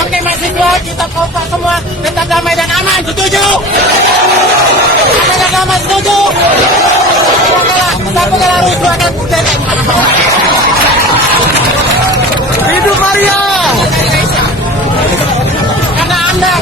Oke mahasiswa, kita kompak semua tetap damai dan aman, setuju? Damai dan aman, setuju? Siapa kalah rusuh akan hidup Maria! Karena Anda